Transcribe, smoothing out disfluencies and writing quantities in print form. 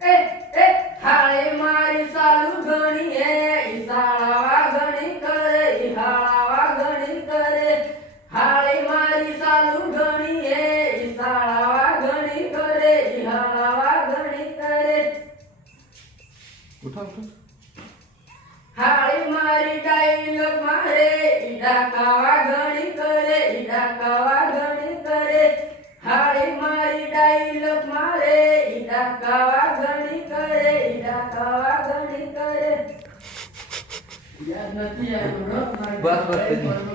એ એ થાળી મારી સાલુ ઘણી હે ઈ સાળાવા ઘણી કરે ઈ હાળાવા ઘણી કરે થાળી મારી સાલુ ઘણી હે ઈ સાળાવા ઘણી કરે ઈ હાળાવા ઘણી કરે ઉઠો ઉઠો થાળી મારી ડાયલોગ મારે ઈ ડાકાવા ઘણી કરે ઈ ડાકાવા ઘણી કરે થાળી મારી ડાયલોગ મારે ઈ ડાકાવા ઘણી કરે ઈ ડાકાવા ઘણી કરે યાદ નથી આવ્યું બસ બસ